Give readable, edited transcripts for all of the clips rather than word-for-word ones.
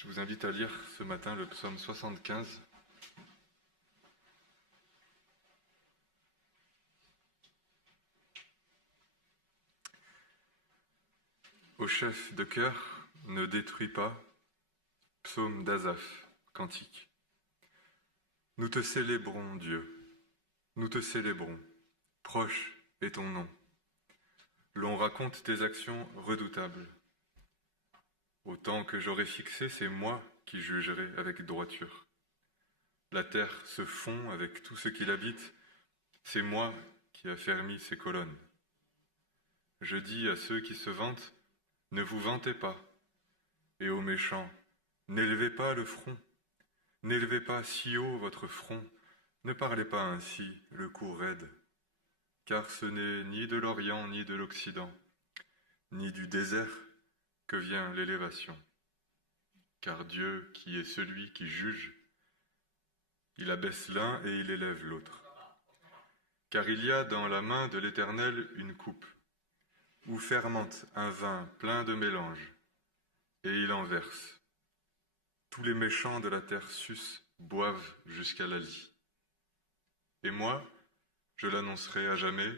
Je vous invite à lire ce matin le psaume 75. Au chef de chœur, ne détruis pas, psaume d'Asaph, cantique. Nous te célébrons, Dieu, nous te célébrons, proche est ton nom. L'on raconte tes actions redoutables. Au temps que j'aurai fixé, c'est moi qui jugerai avec droiture. La terre se fond avec tout ce qui l'habite, c'est moi qui affermis ses colonnes. Je dis à ceux qui se vantent, ne vous vantez pas, et aux méchants, n'élevez pas le front, n'élevez pas si haut votre front, ne parlez pas ainsi le cou raide, car ce n'est ni de l'Orient ni de l'Occident, ni du désert que vient l'élévation. Car Dieu, qui est celui qui juge, il abaisse l'un et il élève l'autre. Car il y a dans la main de l'Éternel une coupe, où fermente un vin plein de mélange, et il en verse. Tous les méchants de la terre sucent, boivent jusqu'à la lie. Et moi, je l'annoncerai à jamais,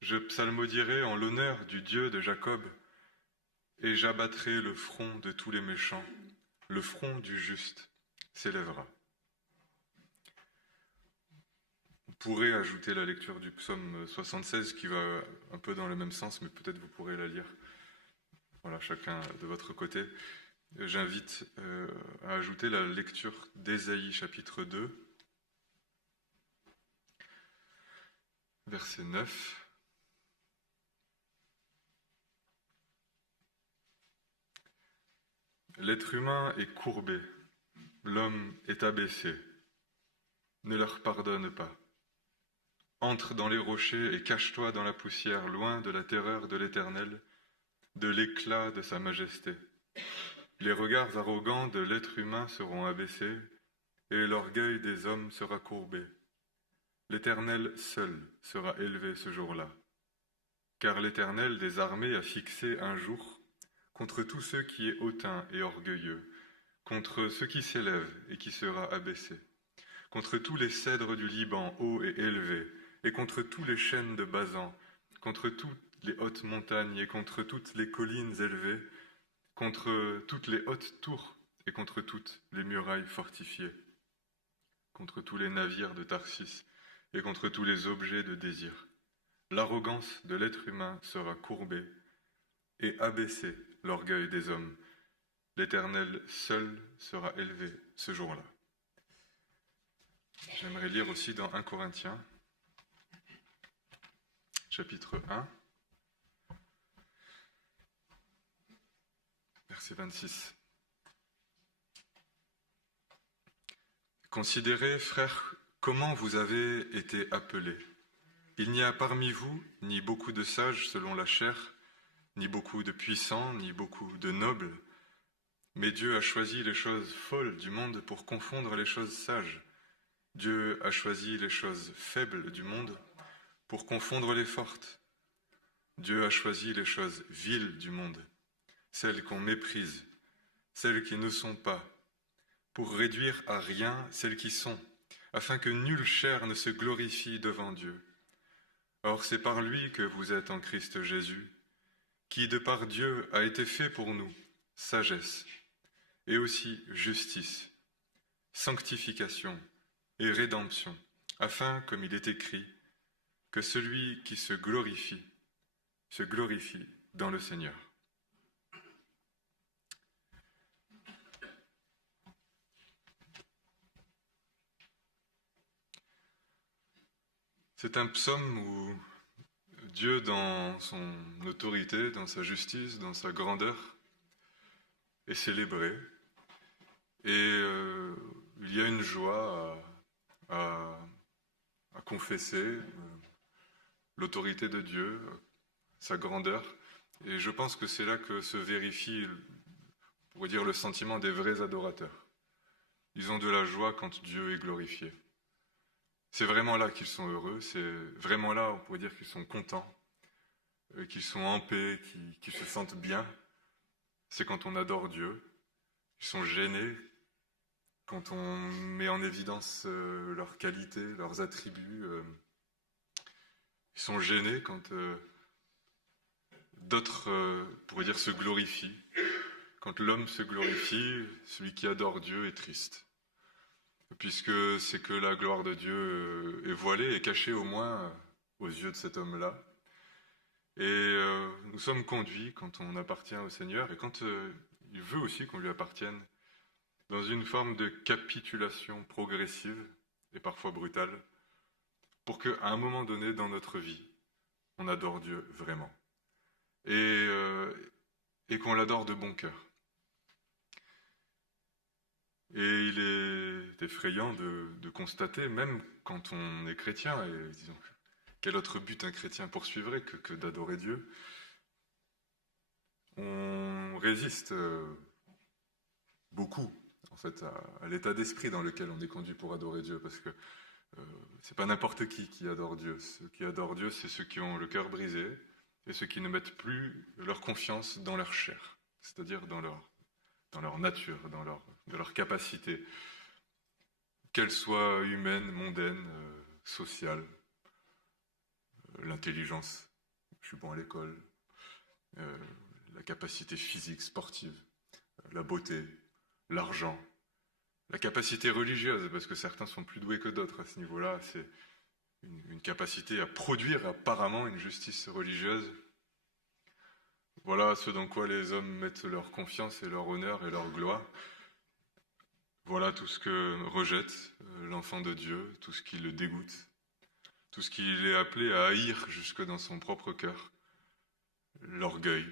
je psalmodierai en l'honneur du Dieu de Jacob, et j'abattrai le front de tous les méchants, le front du juste s'élèvera. On pourrait ajouter la lecture du psaume 76 qui va un peu dans le même sens, mais peut-être vous pourrez la lire, voilà, chacun de votre côté. J'invite à ajouter la lecture d'Ésaïe chapitre 2, verset 9. L'être humain est courbé, l'homme est abaissé. Ne leur pardonne pas. Entre dans les rochers et cache-toi dans la poussière, loin de la terreur de l'Éternel, de l'éclat de sa majesté. Les regards arrogants de l'être humain seront abaissés, et l'orgueil des hommes sera courbé. L'Éternel seul sera élevé ce jour-là. Car l'Éternel des armées a fixé un jour contre tout ce qui est hautain et orgueilleux, contre ce qui s'élève et qui sera abaissé, contre tous les cèdres du Liban hauts et élevés, et contre tous les chênes de Basan, contre toutes les hautes montagnes et contre toutes les collines élevées, contre toutes les hautes tours et contre toutes les murailles fortifiées, contre tous les navires de Tarsis et contre tous les objets de désir. L'arrogance de l'être humain sera courbée et abaissé l'orgueil des hommes. L'Éternel seul sera élevé ce jour-là. J'aimerais lire aussi dans 1 Corinthiens, chapitre 1, verset 26. Considérez, frères, comment vous avez été appelés. Il n'y a parmi vous ni beaucoup de sages selon la chair, ni beaucoup de puissants, ni beaucoup de nobles. Mais Dieu a choisi les choses folles du monde pour confondre les choses sages. Dieu a choisi les choses faibles du monde pour confondre les fortes. Dieu a choisi les choses viles du monde, celles qu'on méprise, celles qui ne sont pas, pour réduire à rien celles qui sont, afin que nulle chair ne se glorifie devant Dieu. Or c'est par lui que vous êtes en Christ Jésus, qui de par Dieu a été fait pour nous sagesse, et aussi justice, sanctification et rédemption, afin, comme il est écrit, que celui qui se glorifie dans le Seigneur. C'est un psaume où Dieu, dans son autorité, dans sa justice, dans sa grandeur, est célébré. Et il y a une joie à confesser l'autorité de Dieu, sa grandeur. Et je pense que c'est là que se vérifie, on pourrait dire, le sentiment des vrais adorateurs. Ils ont de la joie quand Dieu est glorifié. C'est vraiment là qu'ils sont heureux, c'est vraiment là, on pourrait dire, qu'ils sont contents, qu'ils sont en paix, qu'ils se sentent bien. C'est quand on adore Dieu. Ils sont gênés quand on met en évidence leurs qualités, leurs attributs. Ils sont gênés quand d'autres, pourraient dire, se glorifient. Quand l'homme se glorifie, celui qui adore Dieu est triste. Puisque c'est que la gloire de Dieu est voilée et cachée au moins aux yeux de cet homme-là. Et nous sommes conduits, quand on appartient au Seigneur, et quand il veut aussi qu'on lui appartienne, dans une forme de capitulation progressive et parfois brutale, pour qu'à un moment donné dans notre vie, on adore Dieu vraiment. Et qu'on l'adore de bon cœur. Et il est effrayant de constater, même quand on est chrétien, et disons, quel autre but un chrétien poursuivrait que d'adorer Dieu, on résiste beaucoup en fait à l'état d'esprit dans lequel on est conduit pour adorer Dieu, parce que c'est pas n'importe qui adore Dieu. Ceux qui adorent Dieu, c'est ceux qui ont le cœur brisé et ceux qui ne mettent plus leur confiance dans leur chair, c'est-à-dire dans leur nature, dans leur capacité, qu'elle soit humaine, mondaine, sociale, l'intelligence, je suis bon à l'école, la capacité physique, sportive, la beauté, l'argent, la capacité religieuse, parce que certains sont plus doués que d'autres à ce niveau-là, c'est une capacité à produire apparemment une justice religieuse. Voilà ce dans quoi les hommes mettent leur confiance et leur honneur et leur gloire. Voilà tout ce que rejette l'enfant de Dieu, tout ce qui le dégoûte, tout ce qu'il est appelé à haïr jusque dans son propre cœur, l'orgueil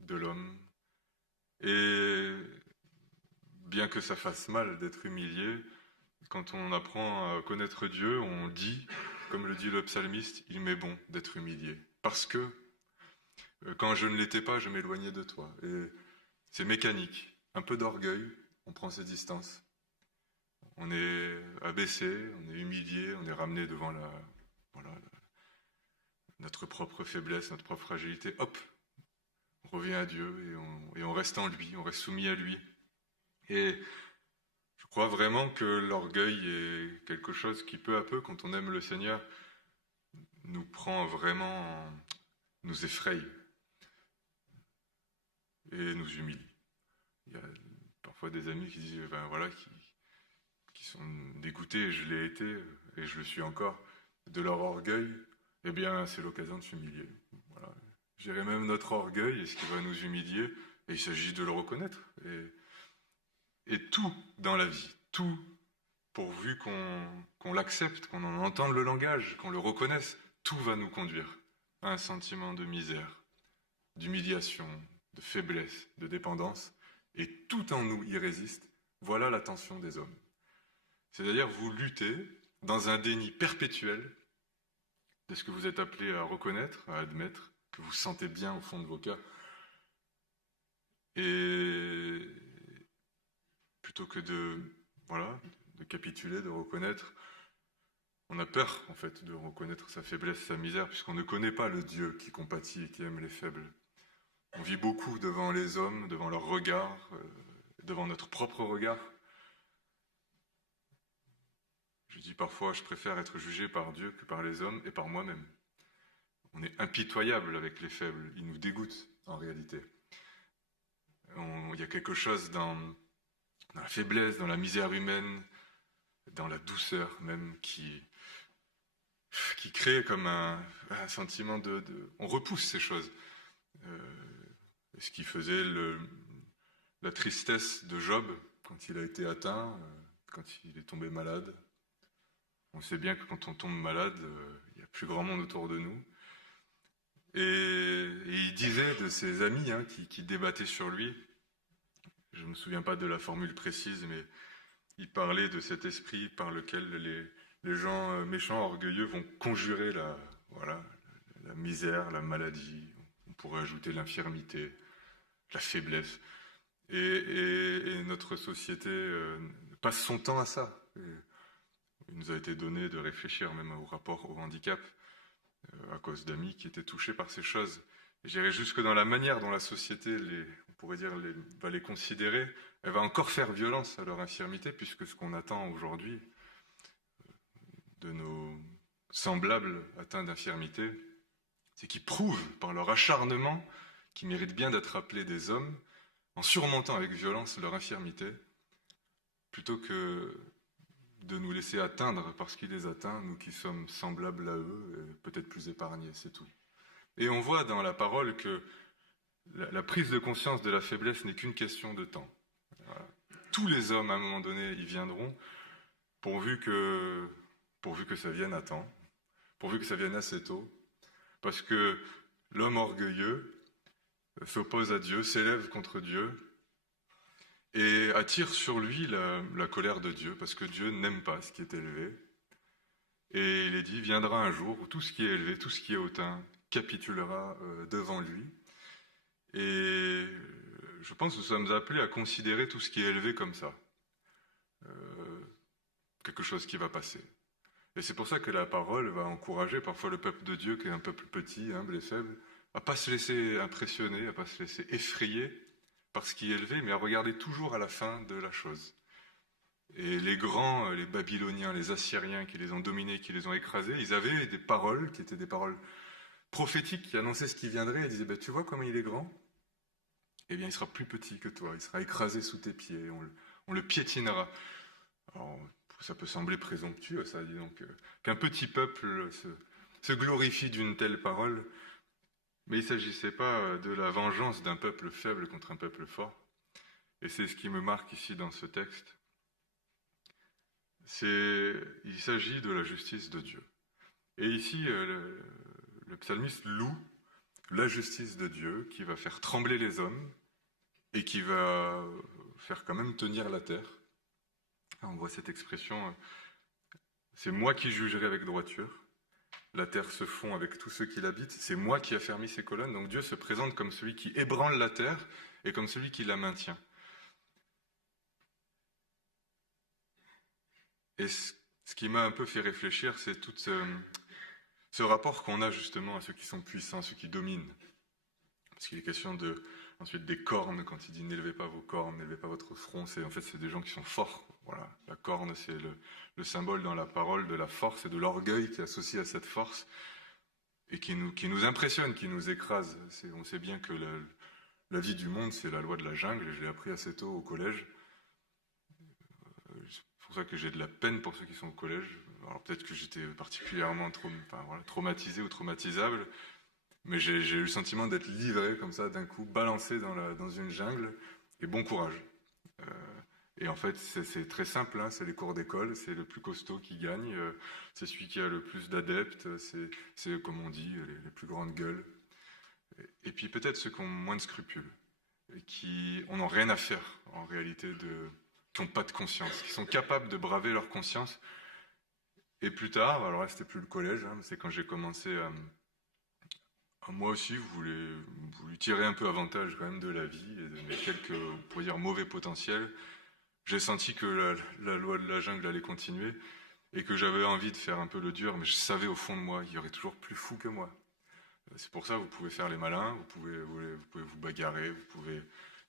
de l'homme. Et bien que ça fasse mal d'être humilié, quand on apprend à connaître Dieu, on dit, comme le dit le psalmiste, il m'est bon d'être humilié. Parce que quand je ne l'étais pas, je m'éloignais de toi. Et c'est mécanique, un peu d'orgueil, on prend ses distances. On est abaissé, on est humilié, on est ramené devant notre propre faiblesse, notre propre fragilité. Hop, on revient à Dieu et on reste en lui, on reste soumis à lui. Et je crois vraiment que l'orgueil est quelque chose qui, peu à peu, quand on aime le Seigneur, nous prend vraiment, nous effraie et nous humilie. Il y a parfois des amis qui disent, ben voilà, qui sont dégoûtés, et je l'ai été, et je le suis encore, de leur orgueil. Eh bien, c'est l'occasion de s'humilier. Voilà. Je dirais même notre orgueil est ce qui va nous humilier, et il s'agit de le reconnaître. Et tout dans la vie, tout, pourvu qu'on l'accepte, qu'on en entende le langage, qu'on le reconnaisse, tout va nous conduire à un sentiment de misère, d'humiliation, de faiblesse, de dépendance, et tout en nous y résiste. Voilà la tension des hommes. C'est-à-dire vous luttez dans un déni perpétuel de ce que vous êtes appelé à reconnaître, à admettre, que vous sentez bien au fond de vos cœurs. Et plutôt que de capituler, de reconnaître, on a peur en fait de reconnaître sa faiblesse, sa misère, puisqu'on ne connaît pas le Dieu qui compatit et qui aime les faibles. On vit beaucoup devant les hommes, devant leur regard, devant notre propre regard. Je dis parfois, je préfère être jugé par Dieu que par les hommes et par moi-même. On est impitoyable avec les faibles, ils nous dégoûtent en réalité. Il y a quelque chose dans la faiblesse, dans la misère humaine, dans la douceur même, qui crée comme un sentiment On repousse ces choses. Ce qui faisait la tristesse de Job quand il a été atteint, quand il est tombé malade. On sait bien que quand on tombe malade, il n'y a plus grand monde autour de nous. Et il disait de ses amis qui débattaient sur lui, je ne me souviens pas de la formule précise, mais il parlait de cet esprit par lequel les gens méchants, orgueilleux vont conjurer la misère, la maladie, on pourrait ajouter l'infirmité, la faiblesse. Et notre société passe son temps à ça. Il nous a été donné de réfléchir même au rapport au handicap à cause d'amis qui étaient touchés par ces choses. Et j'irais jusque dans la manière dont la société on pourrait dire, va les considérer, elle va encore faire violence à leur infirmité, puisque ce qu'on attend aujourd'hui de nos semblables atteints d'infirmité, c'est qu'ils prouvent par leur acharnement qu'ils méritent bien d'être appelés des hommes, en surmontant avec violence leur infirmité, plutôt que de nous laisser atteindre parce qu'il les atteint, nous qui sommes semblables à eux, et peut-être plus épargnés, c'est tout. Et on voit dans la parole que la prise de conscience de la faiblesse n'est qu'une question de temps. Voilà. Tous les hommes, à un moment donné, y viendront, pourvu que ça vienne à temps, pourvu que ça vienne assez tôt, parce que l'homme orgueilleux s'oppose à Dieu, s'élève contre Dieu, et attire sur lui la colère de Dieu, parce que Dieu n'aime pas ce qui est élevé. Et il est dit, viendra un jour où tout ce qui est élevé, tout ce qui est hautain, capitulera devant lui. Et je pense que nous sommes appelés à considérer tout ce qui est élevé comme ça. Quelque chose qui va passer. Et c'est pour ça que la parole va encourager parfois le peuple de Dieu, qui est un peuple petit, humble et faible, à ne pas se laisser impressionner, à ne pas se laisser effrayer par ce qui est élevé, mais à regarder toujours à la fin de la chose. Et les grands, les Babyloniens, les Assyriens qui les ont dominés, qui les ont écrasés, ils avaient des paroles qui étaient des paroles prophétiques qui annonçaient ce qui viendrait. Ils disaient, ben, tu vois comment il est grand? Eh bien, il sera plus petit que toi, il sera écrasé sous tes pieds, on le piétinera. Alors, ça peut sembler présomptueux, ça, dis donc, qu'un petit peuple se glorifie d'une telle parole, mais il ne s'agissait pas de la vengeance d'un peuple faible contre un peuple fort. Et c'est ce qui me marque ici dans ce texte. Il s'agit de la justice de Dieu. Et ici, le psalmiste loue la justice de Dieu qui va faire trembler les hommes et qui va faire quand même tenir la terre. On voit cette expression, c'est moi qui jugerai avec droiture, la terre se fond avec tous ceux qui l'habitent, c'est moi qui affermis ses colonnes. Donc Dieu se présente comme celui qui ébranle la terre et comme celui qui la maintient. Et ce qui m'a un peu fait réfléchir, c'est tout ce rapport qu'on a justement à ceux qui sont puissants, ceux qui dominent. Parce qu'il est question ensuite des cornes, quand il dit n'élevez pas vos cornes, n'élevez pas votre front, en fait c'est des gens qui sont forts. Voilà. La corne, c'est le symbole dans la parole de la force et de l'orgueil qui est associé à cette force et qui nous impressionne, qui nous écrase. On sait bien que la vie du monde, c'est la loi de la jungle, et je l'ai appris assez tôt au collège. C'est pour ça que j'ai de la peine pour ceux qui sont au collège. Alors peut-être que j'étais particulièrement traumatisé ou traumatisable, mais j'ai eu le sentiment d'être livré comme ça, d'un coup, balancé dans une jungle, et bon courage. Et en fait, c'est très simple, hein, c'est les cours d'école, c'est le plus costaud qui gagne, c'est celui qui a le plus d'adeptes, c'est comme on dit, les plus grandes gueules. Et puis peut-être ceux qui ont moins de scrupules, et qui n'ont rien à faire en réalité, qui n'ont pas de conscience, qui sont capables de braver leur conscience. Et plus tard, alors là c'était plus le collège, hein, c'est quand j'ai commencé à moi aussi voulu tirer un peu avantage quand même de la vie et de mes quelques, on pourrait dire, mauvais potentiels. J'ai senti que la loi de la jungle allait continuer et que j'avais envie de faire un peu le dur, mais je savais au fond de moi qu'il y aurait toujours plus fou que moi. C'est pour ça que vous pouvez faire les malins, vous pouvez vous bagarrer, vous pouvez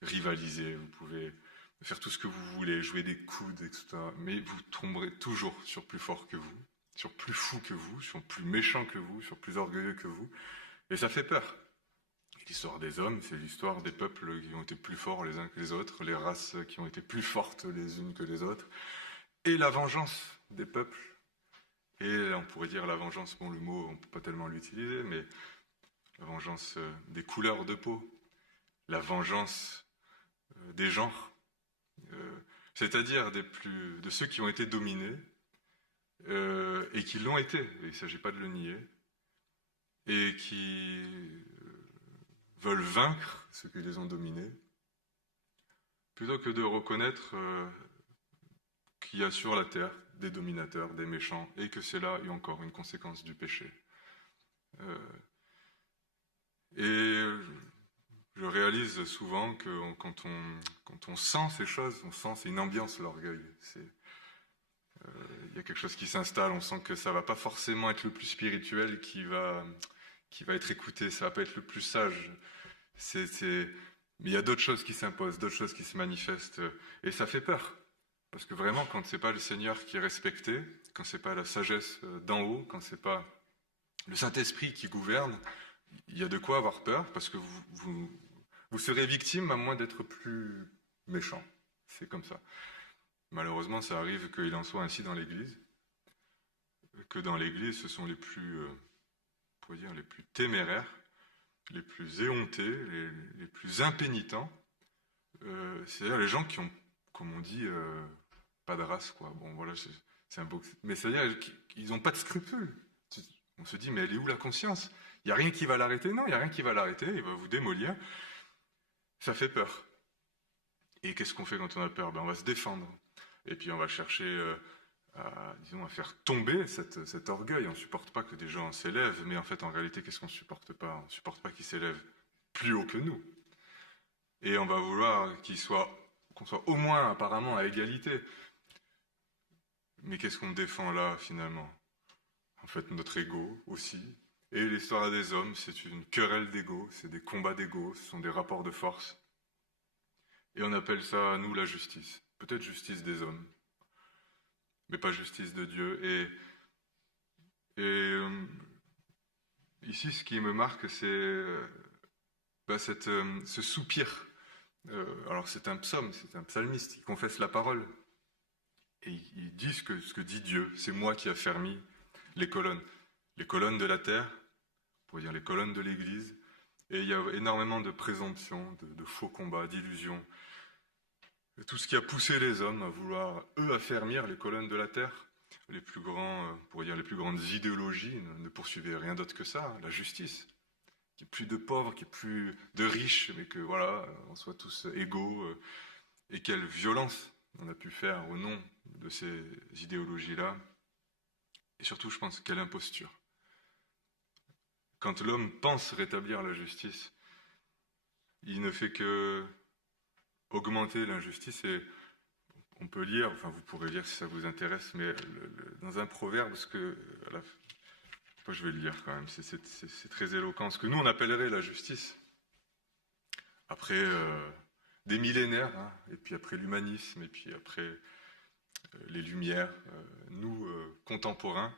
rivaliser, vous pouvez faire tout ce que vous voulez, jouer des coudes, etc. Mais vous tomberez toujours sur plus fort que vous, sur plus fou que vous, sur plus méchant que vous, sur plus orgueilleux que vous. Et ça fait peur. L'histoire des hommes, c'est l'histoire des peuples qui ont été plus forts les uns que les autres, les races qui ont été plus fortes les unes que les autres, et la vengeance des peuples. Et on pourrait dire la vengeance, bon le mot on ne peut pas tellement l'utiliser, mais la vengeance des couleurs de peau, la vengeance des genres, c'est-à-dire de ceux qui ont été dominés et qui l'ont été, et il ne s'agit pas de le nier, et qui veulent vaincre ceux qui les ont dominés, plutôt que de reconnaître qu'il y a sur la terre des dominateurs, des méchants, et que c'est là, et encore, une conséquence du péché. Et je réalise souvent que quand on sent ces choses, c'est une ambiance, l'orgueil. Il y a quelque chose qui s'installe, on sent que ça ne va pas forcément être le plus spirituel qui va être écouté, ça ne va pas être le plus sage. Mais il y a d'autres choses qui s'imposent, d'autres choses qui se manifestent, et ça fait peur. Parce que vraiment, quand c'est pas le Seigneur qui est respecté, quand c'est pas la sagesse d'en haut, quand c'est pas le Saint-Esprit qui gouverne, il y a de quoi avoir peur, parce que vous serez victime à moins d'être plus méchant. C'est comme ça. Malheureusement, ça arrive qu'il en soit ainsi dans l'Église, que dans l'Église, ce sont les plus, on pourrait dire, les plus téméraires, les plus éhontés, les plus impénitents, c'est-à-dire les gens qui ont, comme on dit, pas de race, quoi. Bon, voilà, c'est un beau... Mais c'est-à-dire qu'ils n'ont pas de scrupules. On se dit, mais elle est où la conscience? Il n'y a rien qui va l'arrêter? Non, il n'y a rien qui va l'arrêter, il va vous démolir. Ça fait peur. Et qu'est-ce qu'on fait quand on a peur? Ben, on va se défendre. Et puis on va chercher disons, à faire tomber cet orgueil. On ne supporte pas que des gens s'élèvent, mais en fait, en réalité, qu'est-ce qu'on ne supporte pas? On ne supporte pas qu'ils s'élèvent plus haut que nous. Et on va vouloir qu'on soit au moins apparemment à égalité. Mais qu'est-ce qu'on défend là, finalement? En fait, notre ego aussi. Et l'histoire des hommes, c'est une querelle d'ego, c'est des combats d'ego, ce sont des rapports de force. Et on appelle ça, nous, la justice. Peut-être justice des hommes, mais pas justice de Dieu. Et ici, ce qui me marque, c'est ce soupir. Alors c'est un psaume, c'est un psalmiste, il confesse la parole. Et il dit ce que dit Dieu. C'est moi qui ai affermi les colonnes. Les colonnes de la terre, on pourrait dire les colonnes de l'Église. Et il y a énormément de présomptions, de faux combats, d'illusions. Et tout ce qui a poussé les hommes à vouloir, eux, affermir les colonnes de la terre. Les plus grands, on pourrait dire les plus grandes idéologies ne poursuivaient rien d'autre que ça, la justice. Qu'il n'y ait plus de pauvres, qu'il n'y ait plus de riches, mais que voilà, on soit tous égaux. Et quelle violence on a pu faire au nom de ces idéologies-là. Et surtout, je pense, quelle imposture. Quand l'homme pense rétablir la justice, il ne fait que augmenter l'injustice. Et on peut lire, enfin vous pourrez lire si ça vous intéresse, mais dans un proverbe, je vais le lire quand même, c'est très éloquent, ce que nous on appellerait la justice. Après des millénaires, hein, et puis après l'humanisme, et puis après les Lumières, nous contemporains,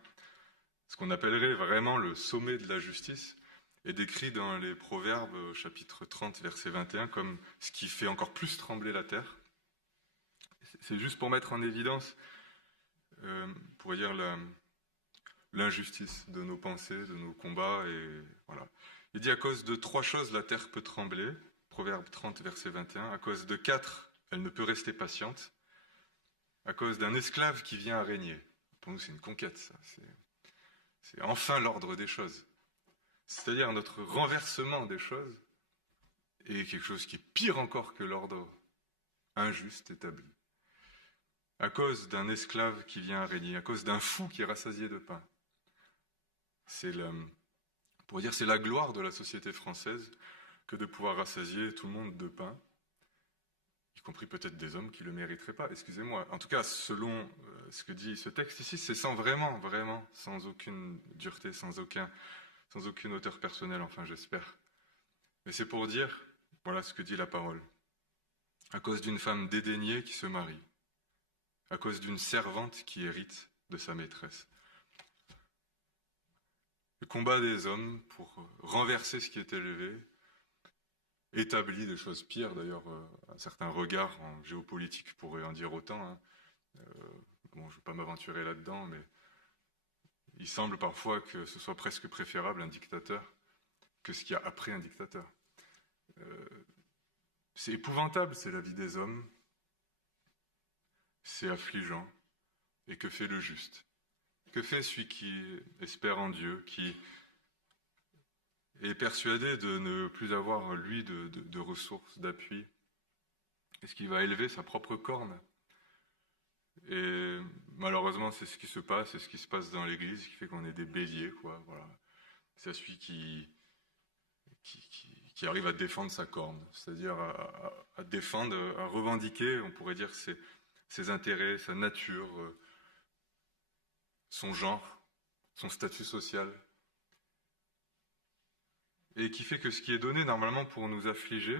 ce qu'on appellerait vraiment le sommet de la justice, est décrit dans les Proverbes, chapitre 30, verset 21, comme ce qui fait encore plus trembler la terre. C'est juste pour mettre en évidence, pour dire l'injustice de nos pensées, de nos combats, et voilà. Il dit à cause de 3 choses, la terre peut trembler, Proverbe 30, verset 21, à cause de 4, elle ne peut rester patiente, à cause d'un esclave qui vient à régner. Pour nous, c'est une conquête, ça. C'est enfin l'ordre des choses. C'est-à-dire notre renversement des choses est quelque chose qui est pire encore que l'ordre injuste établi. À cause d'un esclave qui vient à régner, à cause d'un fou qui est rassasié de pain. C'est la gloire de la société française que de pouvoir rassasier tout le monde de pain, y compris peut-être des hommes qui ne le mériteraient pas, excusez-moi. En tout cas, selon ce que dit ce texte ici, c'est vraiment, sans aucune dureté, sans aucune hauteur personnelle, enfin j'espère. Mais c'est pour dire, voilà ce que dit la parole. À cause d'une femme dédaignée qui se marie, à cause d'une servante qui hérite de sa maîtresse. Le combat des hommes pour renverser ce qui est élevé établit des choses pires. D'ailleurs, un certain regard en géopolitique pourrait en dire autant. Hein. Je ne vais pas m'aventurer là-dedans, mais il semble parfois que ce soit presque préférable un dictateur que ce qu'il y a après un dictateur. C'est épouvantable, c'est la vie des hommes. C'est affligeant. Et que fait le juste? Que fait celui qui espère en Dieu, qui est persuadé de ne plus avoir, lui, de ressources, d'appui? Est-ce qu'il va élever sa propre corne? Et malheureusement, c'est ce qui se passe, c'est ce qui se passe dans l'Église, qui fait qu'on est des béliers, quoi. Voilà. C'est celui qui arrive à défendre sa corne, c'est-à-dire à défendre, à revendiquer, on pourrait dire, ses intérêts, sa nature, son genre, son statut social, et qui fait que ce qui est donné normalement pour nous affliger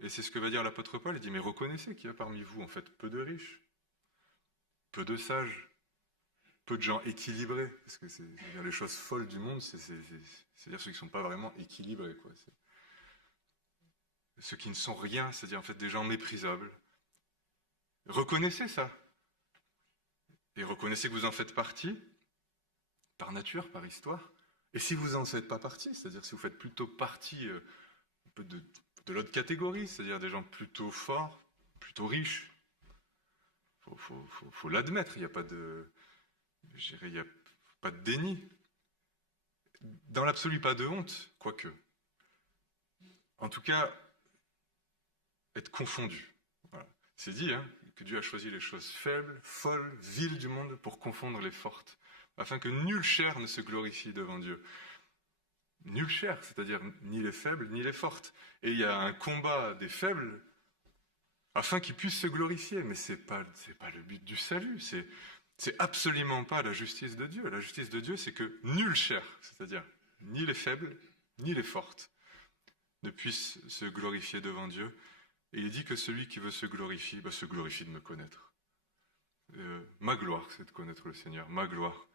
Et c'est ce que va dire l'apôtre Paul, il dit, mais reconnaissez qu'il y a parmi vous, en fait, peu de riches, peu de sages, peu de gens équilibrés, parce que c'est-à-dire les choses folles du monde, c'est-à-dire ceux qui ne sont pas vraiment équilibrés, quoi. Ceux qui ne sont rien, c'est-à-dire en fait des gens méprisables. Reconnaissez ça. Et reconnaissez que vous en faites partie, par nature, par histoire. Et si vous n'en faites pas partie, c'est-à-dire si vous faites plutôt partie un peu de l'autre catégorie, c'est-à-dire des gens plutôt forts, plutôt riches, faut l'admettre, il n'y a pas de, je dirais, il y a pas de déni. Dans l'absolu, pas de honte, quoique. En tout cas, être confondu. Voilà. C'est dit, hein, que Dieu a choisi les choses faibles, folles, viles du monde pour confondre les fortes, afin que nulle chair ne se glorifie devant Dieu. Nulle chair, c'est-à-dire ni les faibles, ni les fortes. Et il y a un combat des faibles afin qu'ils puissent se glorifier. Mais c'est pas le but du salut. C'est absolument pas la justice de Dieu. La justice de Dieu, c'est que nulle chair, c'est-à-dire ni les faibles, ni les fortes, ne puissent se glorifier devant Dieu. Et il dit que celui qui veut se glorifier de me connaître. Ma gloire, c'est de connaître le Seigneur. Ma gloire,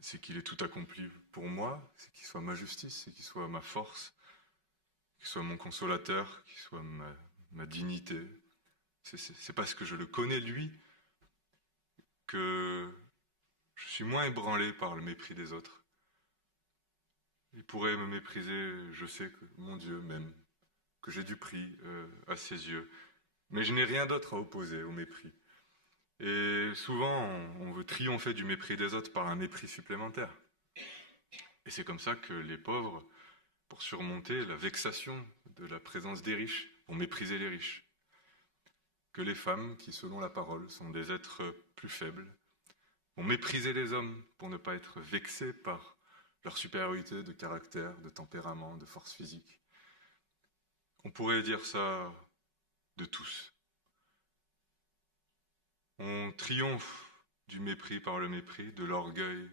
c'est qu'il ait tout accompli pour moi, c'est qu'il soit ma justice, c'est qu'il soit ma force, qu'il soit mon consolateur, qu'il soit ma dignité. C'est parce que je le connais lui que je suis moins ébranlé par le mépris des autres. Il pourrait me mépriser, je sais que mon Dieu m'aime, que j'ai du prix à ses yeux, mais je n'ai rien d'autre à opposer au mépris. Et souvent, on veut triompher du mépris des autres par un mépris supplémentaire. Et c'est comme ça que les pauvres, pour surmonter la vexation de la présence des riches, vont mépriser les riches. Que les femmes, qui selon la parole sont des êtres plus faibles, vont mépriser les hommes pour ne pas être vexés par leur supériorité de caractère, de tempérament, de force physique. On pourrait dire ça de tous. On triomphe du mépris par le mépris, de l'orgueil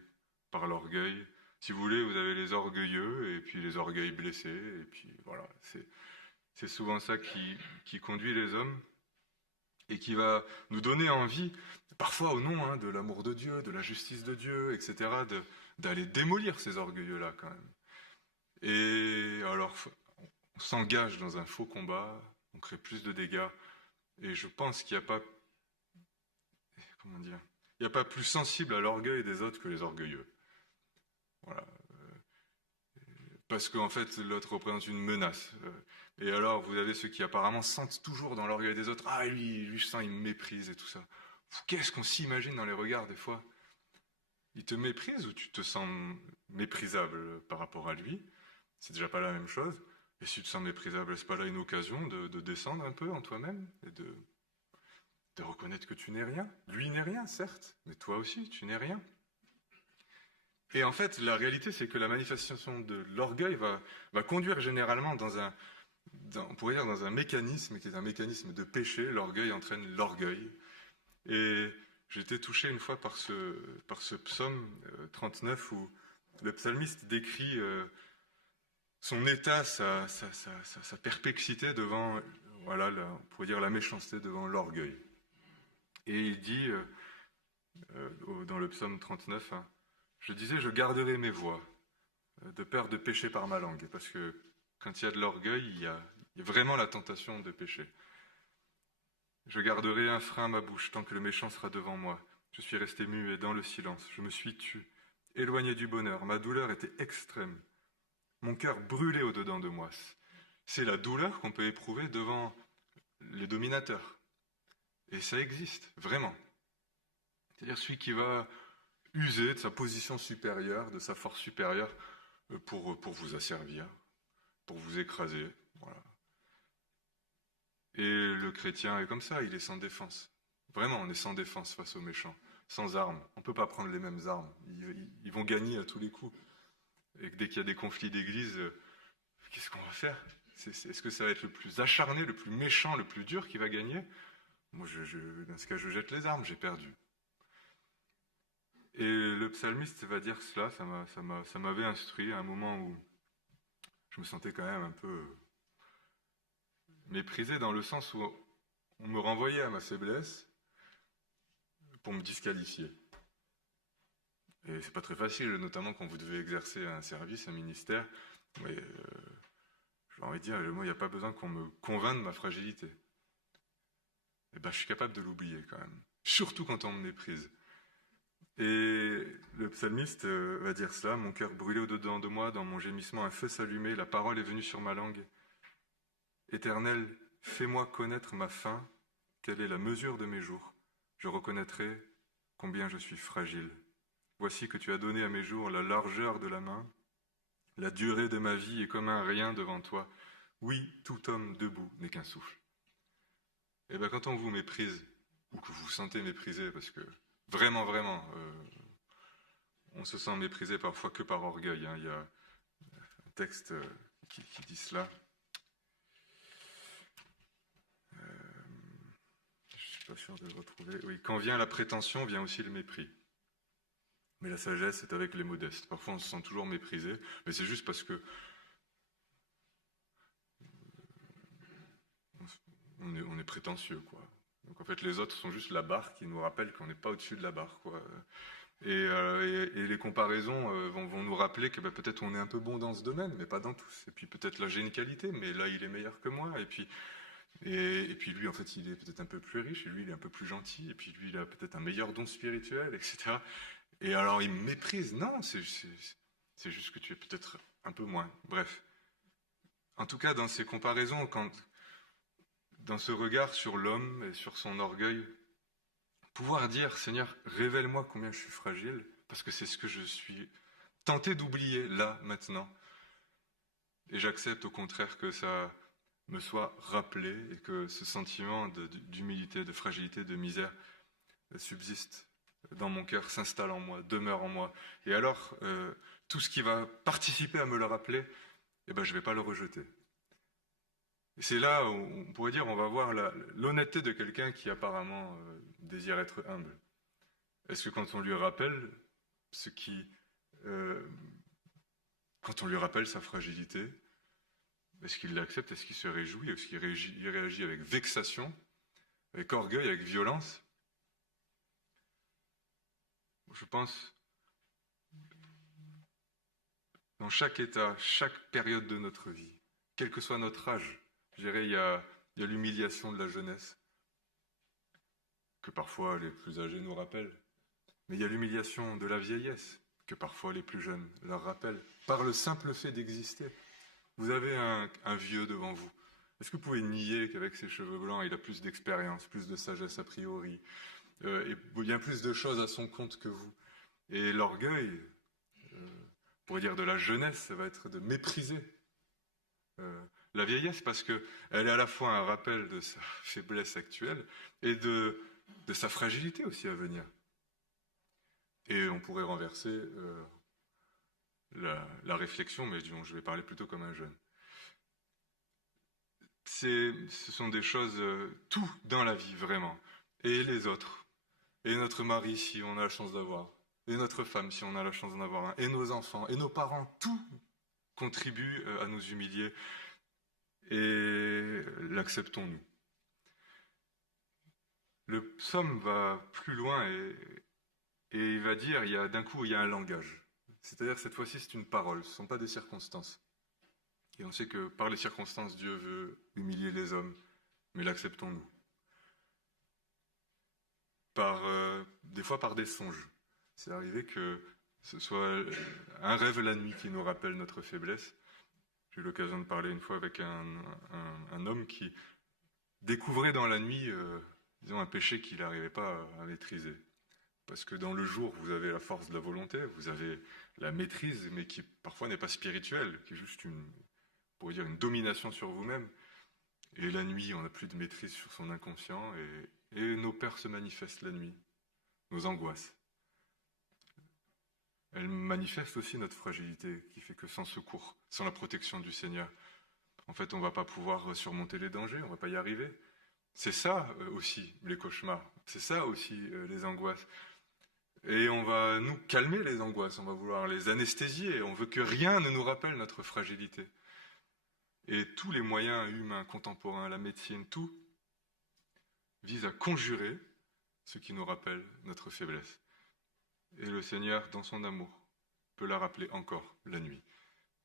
par l'orgueil. Si vous voulez, vous avez les orgueilleux et puis les orgueils blessés. Et puis voilà, c'est souvent ça qui conduit les hommes et qui va nous donner envie, parfois au nom de l'amour de Dieu, de la justice de Dieu, etc., d'aller démolir ces orgueilleux-là quand même. Et alors, on s'engage dans un faux combat, on crée plus de dégâts, et je pense qu'il n'y a pas, comment dire, il n'y a pas plus sensible à l'orgueil des autres que les orgueilleux. Voilà. Parce qu'en fait, l'autre représente une menace. Et alors, vous avez ceux qui apparemment sentent toujours dans l'orgueil des autres, ah lui je sens, il me méprise et tout ça. Qu'est-ce qu'on s'imagine dans les regards des fois? Il te méprise ou tu te sens méprisable par rapport à lui? C'est déjà pas la même chose. Et si tu te sens méprisable, est-ce pas là une occasion de descendre un peu en toi-même et de reconnaître que tu n'es rien? Lui n'est rien, certes, mais toi aussi, tu n'es rien. Et en fait, la réalité, c'est que la manifestation de l'orgueil va conduire généralement on pourrait dire dans un mécanisme qui est un mécanisme de péché. L'orgueil entraîne l'orgueil. Et j'ai été touché une fois par ce psaume 39 où le psalmiste décrit son état, sa perplexité devant, voilà, on pourrait dire la méchanceté devant l'orgueil. Et il dit dans le psaume 39, hein, je disais, je garderai mes voies, de peur de pécher par ma langue, parce que quand il y a de l'orgueil, il y a vraiment la tentation de pécher. Je garderai un frein à ma bouche tant que le méchant sera devant moi. Je suis resté muet dans le silence, je me suis tu, éloigné du bonheur, ma douleur était extrême. Mon cœur brûlait au-dedans de moi. C'est la douleur qu'on peut éprouver devant les dominateurs. Et ça existe, vraiment. C'est-à-dire celui qui va user de sa position supérieure, de sa force supérieure, pour vous asservir, pour vous écraser. Voilà. Et le chrétien est comme ça, il est sans défense. Vraiment, on est sans défense face aux méchants, sans armes. On ne peut pas prendre les mêmes armes. Ils vont gagner à tous les coups. Et dès qu'il y a des conflits d'église, qu'est-ce qu'on va faire? Est-ce que ça va être le plus acharné, le plus méchant, le plus dur qui va gagner? Moi, dans ce cas, je jette les armes, j'ai perdu. Et le psalmiste va dire cela, ça m'avait instruit à un moment où je me sentais quand même un peu méprisé dans le sens où on me renvoyait à ma faiblesse pour me disqualifier. Et c'est pas très facile, notamment quand vous devez exercer un service, un ministère. Mais j'ai envie de dire, moi, il n'y a pas besoin qu'on me convainc de ma fragilité. Et ben, je suis capable de l'oublier quand même. Surtout quand on me méprise. Et le psalmiste va dire cela, mon cœur brûlait au-dedans de moi, dans mon gémissement un feu s'allumait, la parole est venue sur ma langue. Éternel, fais-moi connaître ma faim, quelle est la mesure de mes jours. Je reconnaîtrai combien je suis fragile. Voici que tu as donné à mes jours la largeur de la main, la durée de ma vie est comme un rien devant toi. Oui, tout homme debout n'est qu'un souffle. Et bien quand on vous méprise, ou que vous vous sentez méprisé, parce que vraiment, on se sent méprisé parfois que par orgueil. Il y a un texte qui dit cela. Je ne suis pas sûr de le retrouver. Oui, quand vient la prétention, vient aussi le mépris. Mais la sagesse est avec les modestes. Parfois, on se sent toujours méprisé, mais c'est juste parce que on est prétentieux, quoi. Donc en fait, les autres sont juste la barre qui nous rappelle qu'on n'est pas au-dessus de la barre, quoi. Et les comparaisons vont nous rappeler que peut-être on est un peu bon dans ce domaine, mais pas dans tous. Et puis peut-être là j'ai une qualité, mais là il est meilleur que moi. Et puis lui, en fait, il est peut-être un peu plus riche, et lui il est un peu plus gentil, et puis lui il a peut-être un meilleur don spirituel, etc. Et alors il me méprise. Non, c'est juste que tu es peut-être un peu moins. Bref. En tout cas, dans ces comparaisons, dans ce regard sur l'homme et sur son orgueil, pouvoir dire, Seigneur, révèle-moi combien je suis fragile, parce que c'est ce que je suis tenté d'oublier là, maintenant. Et j'accepte au contraire que ça me soit rappelé et que ce sentiment d'humilité, de fragilité, de misère subsiste dans mon cœur, s'installe en moi, demeure en moi. Et alors, tout ce qui va participer à me le rappeler, je ne vais pas le rejeter. Et c'est là où on pourrait dire, on va voir l'honnêteté de quelqu'un qui apparemment désire être humble. Est-ce que quand on lui rappelle quand on lui rappelle sa fragilité, est-ce qu'il l'accepte, est-ce qu'il se réjouit, est-ce qu'il réagit avec vexation, avec orgueil, avec violence? Je pense, dans chaque état, chaque période de notre vie, quel que soit notre âge, je dirais, il y a l'humiliation de la jeunesse, que parfois les plus âgés nous rappellent. Mais il y a l'humiliation de la vieillesse, que parfois les plus jeunes leur rappellent, par le simple fait d'exister. Vous avez un vieux devant vous. Est-ce que vous pouvez nier qu'avec ses cheveux blancs, il a plus d'expérience, plus de sagesse a priori, et bien plus de choses à son compte que vous? Et l'orgueil, on pourrait dire de la jeunesse, ça va être de mépriser la vieillesse, parce qu'elle est à la fois un rappel de sa faiblesse actuelle et de sa fragilité aussi à venir. Et on pourrait renverser la réflexion, mais disons, je vais parler plutôt comme un jeune. Ce sont des choses, tout dans la vie, vraiment. Et les autres. Et notre mari, si on a la chance d'avoir. Et notre femme, si on a la chance d'en avoir un. Et nos enfants. Et nos parents. Tout contribue à nous humilier. Et l'acceptons-nous. Le psaume va plus loin et il va dire, d'un coup, il y a un langage. C'est-à-dire, cette fois-ci, c'est une parole, ce ne sont pas des circonstances. Et on sait que par les circonstances, Dieu veut humilier les hommes, mais l'acceptons-nous. Des fois par des songes. C'est arrivé que ce soit un rêve la nuit qui nous rappelle notre faiblesse. J'ai eu l'occasion de parler une fois avec un homme qui découvrait dans la nuit, disons, un péché qu'il n'arrivait pas à maîtriser. Parce que dans le jour, vous avez la force de la volonté, vous avez la maîtrise, mais qui parfois n'est pas spirituelle, qui est juste une domination sur vous-même. Et la nuit, on n'a plus de maîtrise sur son inconscient, et nos peurs se manifestent la nuit, nos angoisses. Elles manifestent aussi notre fragilité, qui fait que sans secours, sans la protection du Seigneur, en fait, on ne va pas pouvoir surmonter les dangers, on ne va pas y arriver. C'est ça aussi, les cauchemars. C'est ça aussi, les angoisses. Et on va nous calmer les angoisses, on va vouloir les anesthésier, on veut que rien ne nous rappelle notre fragilité. Et tous les moyens humains, contemporains, la médecine, tout vise à conjurer ce qui nous rappelle notre faiblesse. Et le Seigneur, dans son amour, peut la rappeler encore la nuit.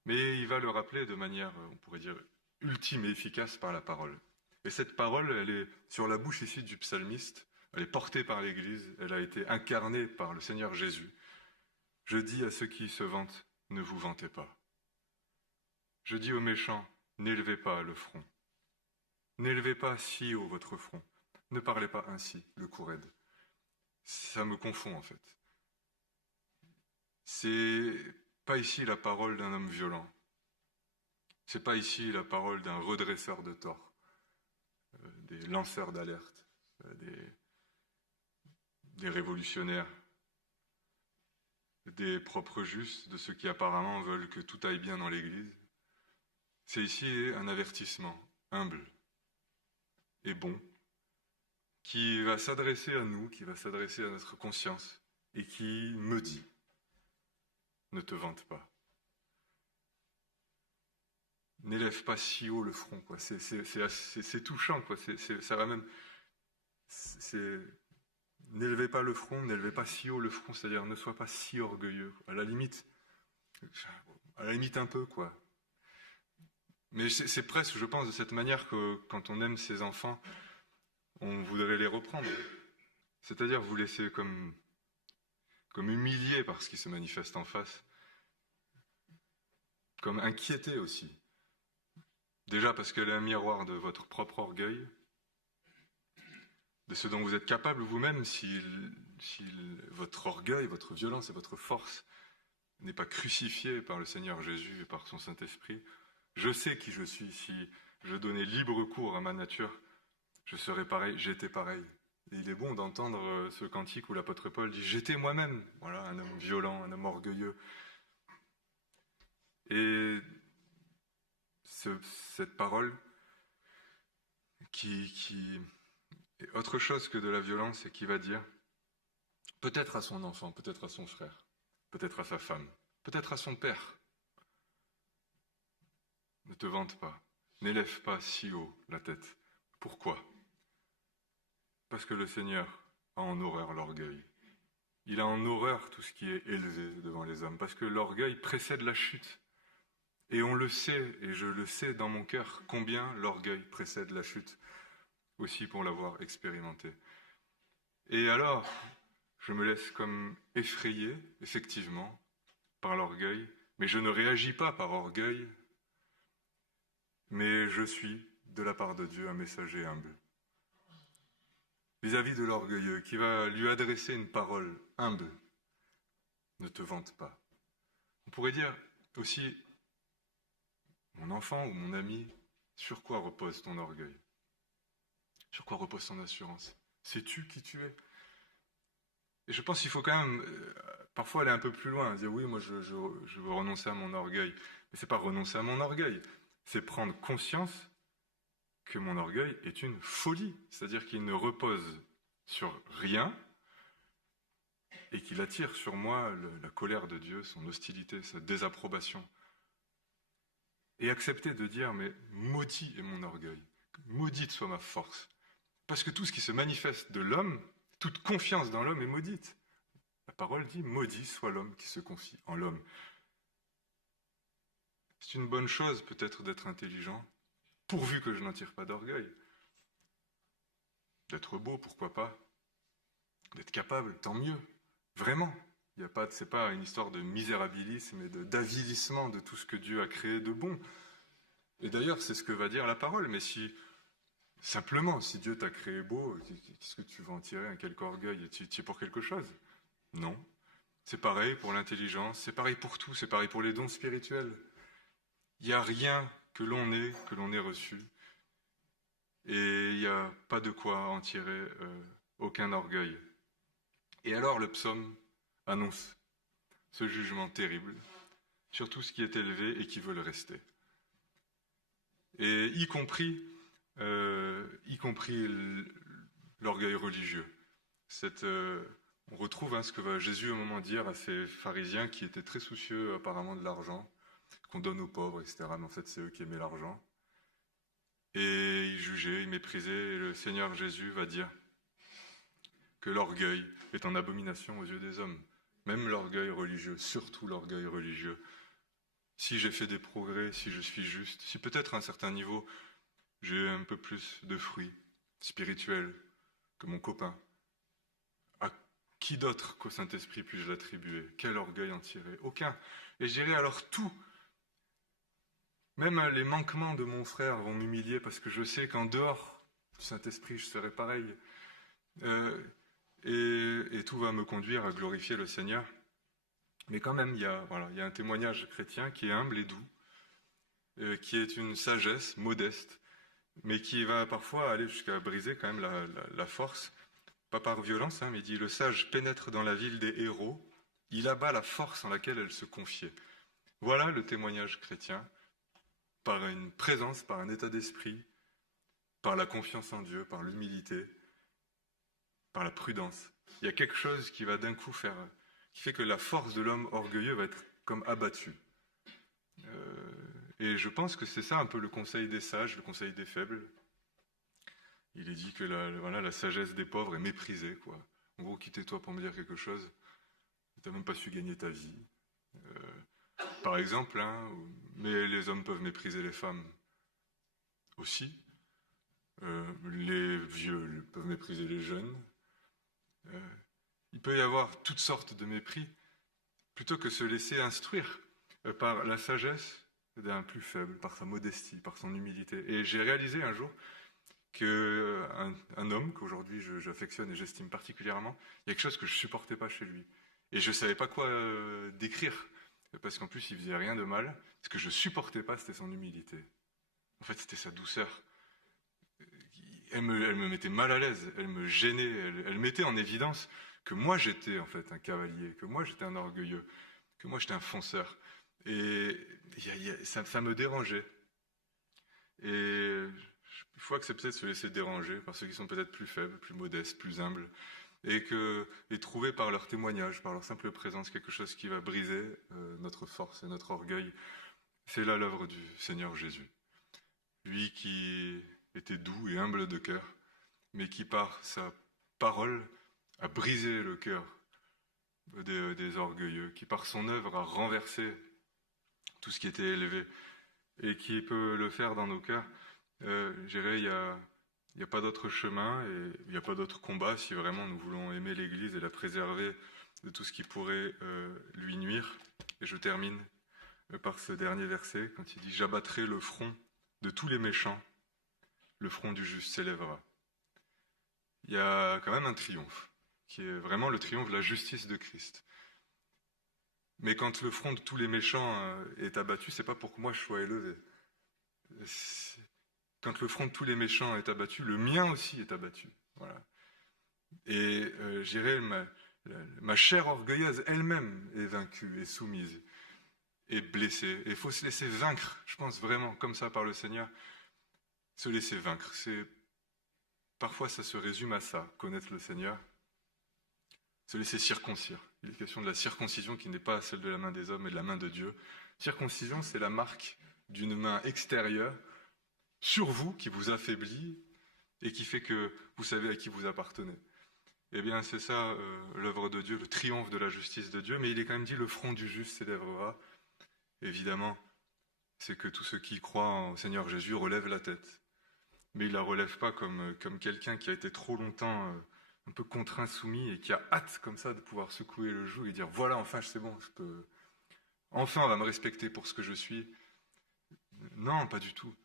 Mais il va le rappeler de manière, on pourrait dire, ultime et efficace par la parole. Et cette parole, elle est sur la bouche ici du psalmiste, elle est portée par l'Église, elle a été incarnée par le Seigneur Jésus. Je dis à ceux qui se vantent, ne vous vantez pas. Je dis aux méchants, n'élevez pas le front. N'élevez pas si haut votre front. Ne parlez pas ainsi, le cou raide. Ça me confond en fait. C'est pas ici la parole d'un homme violent. C'est pas ici la parole d'un redresseur de tort, des lanceurs d'alerte, des révolutionnaires, des propres justes, de ceux qui apparemment veulent que tout aille bien dans l'Église. C'est ici un avertissement humble et bon, qui va s'adresser à nous, qui va s'adresser à notre conscience, et qui me dit, ne te vante pas. N'élève pas si haut le front, quoi. C'est touchant, quoi. Ça va même. N'élevez pas le front, n'élevez pas si haut le front, c'est-à-dire ne sois pas si orgueilleux. À la limite un peu, quoi. Mais c'est presque, je pense, de cette manière que quand on aime ses enfants, on voudrait les reprendre. C'est-à-dire vous laisser comme humilié par ce qui se manifeste en face, comme inquiété aussi. Déjà parce qu'elle est un miroir de votre propre orgueil, de ce dont vous êtes capable vous-même si votre orgueil, votre violence et votre force n'est pas crucifié par le Seigneur Jésus et par son Saint-Esprit. Je sais qui je suis. Si je donnais libre cours à ma nature, je serais pareil, j'étais pareil. Et il est bon d'entendre ce cantique où l'apôtre Paul dit « J'étais moi-même », voilà, un homme violent, un homme orgueilleux. Et cette parole qui est autre chose que de la violence et qui va dire, peut-être à son enfant, peut-être à son frère, peut-être à sa femme, peut-être à son père, ne te vante pas, n'élève pas si haut la tête. Pourquoi ? Parce que le Seigneur a en horreur l'orgueil. Il a en horreur tout ce qui est élevé devant les hommes, parce que l'orgueil précède la chute. Et on le sait, et je le sais dans mon cœur, combien l'orgueil précède la chute, aussi pour l'avoir expérimenté. Et alors, je me laisse comme effrayé, effectivement, par l'orgueil, mais je ne réagis pas par orgueil, mais je suis, de la part de Dieu, un messager humble. Vis-à-vis de l'orgueilleux, qui va lui adresser une parole humble, ne te vante pas. On pourrait dire aussi, mon enfant ou mon ami, sur quoi repose ton orgueil ? Sur quoi repose ton assurance ? Sais-tu qui tu es ? Et je pense qu'il faut quand même parfois aller un peu plus loin, dire oui, moi je veux renoncer à mon orgueil. Mais c'est pas renoncer à mon orgueil, c'est prendre conscience que mon orgueil est une folie, c'est-à-dire qu'il ne repose sur rien et qu'il attire sur moi la colère de Dieu, son hostilité, sa désapprobation. Et accepter de dire, mais maudit est mon orgueil, maudite soit ma force. Parce que tout ce qui se manifeste de l'homme, toute confiance dans l'homme est maudite. La parole dit, maudit soit l'homme qui se confie en l'homme. C'est une bonne chose peut-être d'être intelligent, pourvu que je n'en tire pas d'orgueil. D'être beau, pourquoi pas. D'être capable, tant mieux. Vraiment. C'est pas une histoire de misérabilisme et d'avilissement de tout ce que Dieu a créé de bon. Et d'ailleurs, c'est ce que va dire la parole. Mais simplement, si Dieu t'a créé beau, qu'est-ce que tu vas en tirer, un quelque orgueil ? Tu es pour quelque chose ? Non. C'est pareil pour l'intelligence, c'est pareil pour tout, c'est pareil pour les dons spirituels. Il n'y a rien que l'on ait reçu. Et il n'y a pas de quoi en tirer aucun orgueil. Et alors le psaume annonce ce jugement terrible sur tout ce qui est élevé et qui veut le rester. Et y compris l'orgueil religieux. On retrouve ce que va Jésus au moment dire à ces pharisiens qui étaient très soucieux apparemment de l'argent, qu'on donne aux pauvres, etc. Mais en fait, c'est eux qui aimaient l'argent. et ils jugeaient, ils méprisaient, et le Seigneur Jésus va dire que l'orgueil est en abomination aux yeux des hommes. Même l'orgueil religieux, surtout l'orgueil religieux. Si j'ai fait des progrès, si je suis juste, si peut-être à un certain niveau, j'ai un peu plus de fruits spirituels que mon copain, à qui d'autre qu'au Saint-Esprit puis-je l'attribuer? Quel orgueil en tirer? Aucun. Et je dirais alors tout. Même les manquements de mon frère vont m'humilier parce que je sais qu'en dehors du Saint-Esprit, je serai pareil. Euh, et tout va me conduire à glorifier le Seigneur. Mais quand même, il y a un témoignage chrétien qui est humble et doux, qui est une sagesse modeste, mais qui va parfois aller jusqu'à briser quand même la force, pas par violence, hein, mais il dit, le sage pénètre dans la ville des héros, il abat la force en laquelle elle se confiait. Voilà le témoignage chrétien, par une présence, par un état d'esprit, par la confiance en Dieu, par l'humilité, par la prudence. Il y a quelque chose qui va d'un coup faire, qui fait que la force de l'homme orgueilleux va être comme abattue. Et je pense que c'est ça un peu le conseil des sages, le conseil des faibles. Il est dit que la sagesse des pauvres est méprisée, quoi. En gros, quittez-toi pour me dire quelque chose. Tu n'as même pas su gagner ta vie. Par exemple, hein, mais les hommes peuvent mépriser les femmes aussi. Les vieux peuvent mépriser les jeunes. Il peut y avoir toutes sortes de mépris, plutôt que se laisser instruire par la sagesse d'un plus faible, par sa modestie, par son humilité. Et j'ai réalisé un jour qu'un homme qu'aujourd'hui j'affectionne et j'estime particulièrement, il y a quelque chose que je supportais pas chez lui. Et je savais pas quoi décrire, parce qu'en plus il faisait rien de mal. Ce que je supportais pas, c'était son humilité. En fait, c'était sa douceur. Elle me mettait mal à l'aise, elle me gênait, elle mettait en évidence que moi j'étais en fait un cavalier, que moi j'étais un orgueilleux, que moi j'étais un fonceur. Et ça me dérangeait. Et il faut accepter de se laisser déranger par ceux qui sont peut-être plus faibles, plus modestes, plus humbles, et trouver par leur témoignage, par leur simple présence, quelque chose qui va briser notre force et notre orgueil. C'est là l'œuvre du Seigneur Jésus. Lui qui était doux et humble de cœur, mais qui par sa parole a brisé le cœur des orgueilleux, qui par son œuvre a renversé tout ce qui était élevé, et qui peut le faire dans nos cœurs. Je dirais, il n'y a pas d'autre chemin et il n'y a pas d'autre combat si vraiment nous voulons aimer l'Église et la préserver de tout ce qui pourrait lui nuire. Et je termine par ce dernier verset, quand il dit « J'abattrai le front de tous les méchants, le front du juste s'élèvera ». Il y a quand même un triomphe, qui est vraiment le triomphe de la justice de Christ. Mais quand le front de tous les méchants est abattu, c'est pas pour que moi je sois élevé. Quand le front de tous les méchants est abattu, le mien aussi est abattu. Voilà. Et je dirais, ma chair orgueilleuse elle-même est vaincue et soumise et blessée. Et il faut se laisser vaincre, je pense vraiment, comme ça par le Seigneur. Se laisser vaincre. Parfois ça se résume à ça, connaître le Seigneur. Se laisser circoncire. Il est question de la circoncision qui n'est pas celle de la main des hommes mais de la main de Dieu. Circoncision, c'est la marque d'une main extérieure sur vous qui vous affaiblit et qui fait que vous savez à qui vous appartenez. Eh bien, c'est ça l'œuvre de Dieu, le triomphe de la justice de Dieu, mais il est quand même dit le front du juste s'élèvera. Évidemment, c'est que tous ceux qui croient au Seigneur Jésus relèvent la tête. Mais ils la relèvent pas comme quelqu'un qui a été trop longtemps un peu contraint, soumis, et qui a hâte comme ça de pouvoir secouer le joug et dire voilà, enfin c'est bon, enfin on va me respecter pour ce que je suis. Non, pas du tout.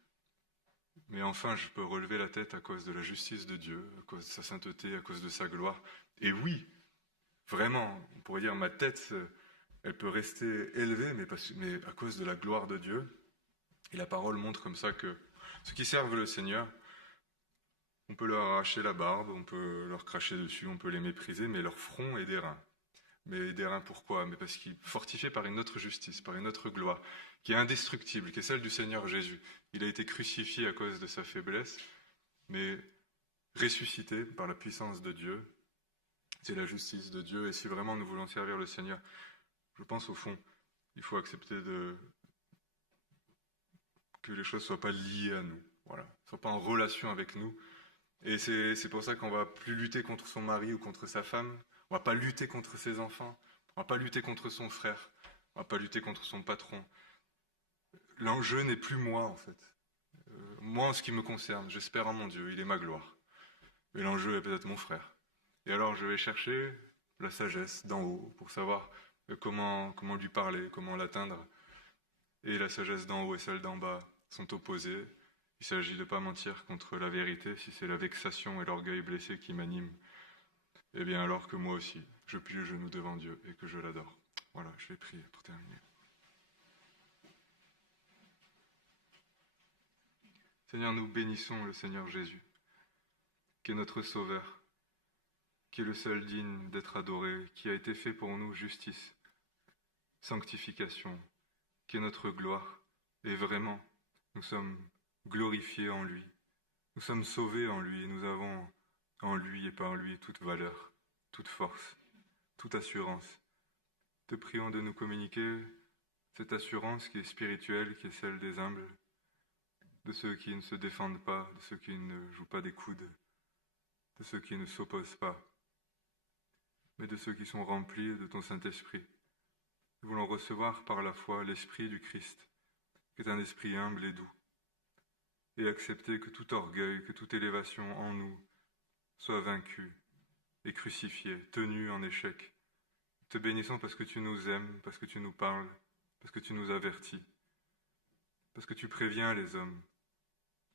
Mais enfin, je peux relever la tête à cause de la justice de Dieu, à cause de sa sainteté, à cause de sa gloire. Et oui, vraiment, on pourrait dire ma tête, elle peut rester élevée, mais à cause de la gloire de Dieu. Et la parole montre comme ça que ceux qui servent le Seigneur, on peut leur arracher la barbe, on peut leur cracher dessus, on peut les mépriser, mais leur front est d'airain. Mais d'airain pourquoi? Mais parce qu'il est fortifié par une autre justice, par une autre gloire, qui est indestructible, qui est celle du Seigneur Jésus. Il a été crucifié à cause de sa faiblesse, mais ressuscité par la puissance de Dieu. C'est la justice de Dieu, et si vraiment nous voulons servir le Seigneur, je pense au fond, il faut accepter que les choses ne soient pas liées à nous. Voilà, ne soit pas en relation avec nous. Et c'est pour ça qu'on va plus lutter contre son mari ou contre sa femme. On va pas lutter contre ses enfants. On va pas lutter contre son frère. On va pas lutter contre son patron. L'enjeu n'est plus moi, en fait. Moi, en ce qui me concerne, j'espère en mon Dieu, il est ma gloire. Et l'enjeu est peut-être mon frère. Et alors, je vais chercher la sagesse d'en haut pour savoir comment lui parler, comment l'atteindre. Et la sagesse d'en haut et celle d'en bas sont opposées. Il s'agit de ne pas mentir contre la vérité. Si c'est la vexation et l'orgueil blessé qui m'animent, eh bien alors que moi aussi, je plie le genou devant Dieu et que je l'adore. Voilà, je vais prier pour terminer. Seigneur, nous bénissons le Seigneur Jésus, qui est notre Sauveur, qui est le seul digne d'être adoré, qui a été fait pour nous justice, sanctification, qui est notre gloire. Et vraiment, nous sommes glorifiés en lui. Nous sommes sauvés en lui et nous avons en lui et par lui toute valeur, toute force, toute assurance. Te prions de nous communiquer cette assurance qui est spirituelle, qui est celle des humbles, de ceux qui ne se défendent pas, de ceux qui ne jouent pas des coudes, de ceux qui ne s'opposent pas, mais de ceux qui sont remplis de ton Saint-Esprit. Nous voulons recevoir par la foi l'Esprit du Christ, qui est un esprit humble et doux, et accepter que tout orgueil, que toute élévation en nous soit vaincue et crucifiée, tenue en échec. Te bénissons parce que tu nous aimes, parce que tu nous parles, parce que tu nous avertis, parce que tu préviens les hommes,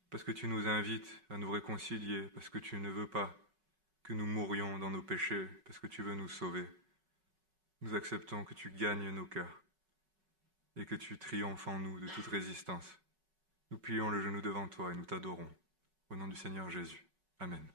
parce que tu nous invites à nous réconcilier, parce que tu ne veux pas que nous mourions dans nos péchés, parce que tu veux nous sauver. Nous acceptons que tu gagnes nos cœurs et que tu triomphes en nous de toute résistance. Nous plions le genou devant toi et nous t'adorons. Au nom du Seigneur Jésus. Amen.